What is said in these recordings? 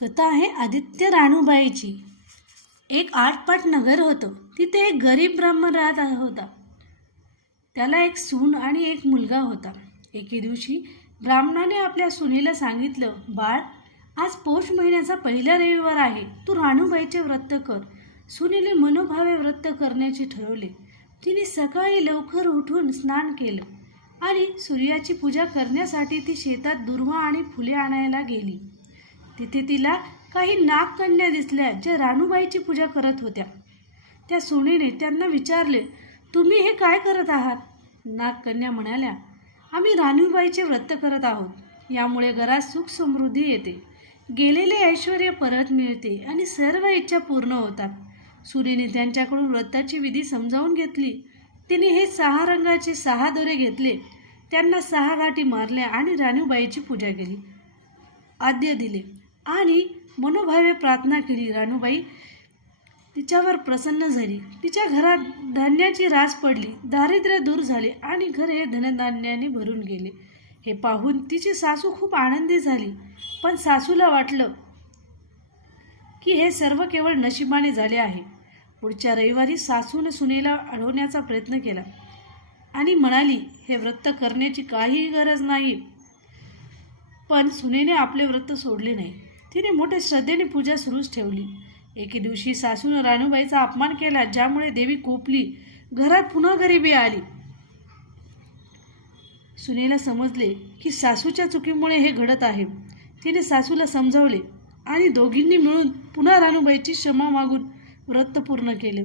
कथा आहे आदित्य राणूबाईची। एक आटपाट नगर होतं। तिथे एक गरीब ब्राह्मण राहत होता। त्याला एक सून आणि एक मुलगा होता। एके दिवशी ब्राह्मणाने आपल्या सुनेला सांगितलं, बाळ, आज पौष महिन्याचा पहिला रविवार आहे, तू राणूबाईचे व्रत कर। सुनेने मनोभावे व्रत करण्याचे ठरवले। तिने सकाळी लवकर उठून स्नान केलं आणि सूर्याची पूजा करण्यासाठी ती शेतात दुर्वा आणि फुले आणायला गेली। तिथे तिला काही नागकन्या दिसल्या, ज्या राणूबाईची पूजा करत होत्या। त्या सुनेने त्यांना विचारले, तुम्ही हे काय करत आहात? नागकन्या म्हणाल्या, आम्ही राणूबाईचे व्रत करत आहोत। यामुळे घरात सुख समृद्धी येते, गेलेले ऐश्वर्य परत मिळते आणि सर्व इच्छा पूर्ण होतात। सुनेने त्यांच्याकडून व्रताची विधी समजावून घेतली। तिने हे 6 रंगाचे 6 दोरे घेतले, त्यांना 6 गाठी मारल्या आणि राणूबाईची पूजा केली, आद्य दिले आणि मनोभावे प्रार्थना केली। राणूबाई तिच्यावर प्रसन्न झाली। तिच्या घरात धान्याची रास पडली, दारिद्र्य दूर झाले आणि घर हे धनधान्याने भरून गेले। हे पाहून तिची सासू खूप आनंदी झाली, पण सासूला वाटलं की हे सर्व केवळ नशिबाने झाले आहे। पुढच्या रविवारी सासूने सुनेला अडवण्याचा प्रयत्न केला आणि म्हणाली, हे व्रत करण्याची काहीही गरज नाही। पण सुनेने आपले व्रत सोडले नाही। तिने मोठ्या श्रद्धेने पूजा सुरूच ठेवली। एके दिवशी सासूने राणूबाईचा अपमान केला, ज्यामुळे देवी कोपली। घरात पुन्हा गरिबी आली। सुनेला समजले की सासूच्या चुकीमुळे हे घडत आहे। तिने सासूला समजावले आणि दोघींनी मिळून पुन्हा राणूबाईची क्षमा मागून व्रत पूर्ण केले।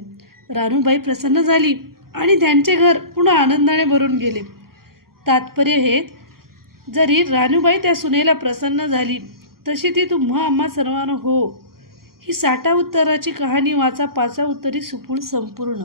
राणूबाई प्रसन्न झाली आणि त्यांचे घर पुन्हा आनंदाने भरून गेले। तात्पर्य हे, जरी राणूबाई त्या सुनेला प्रसन्न झाली, तशी ती तुम्हा आम्हा सर्वांना हो। ही 60 उत्तराची कहाणी वाचा, 5 उत्तरी सुपूर्ण संपूर्ण।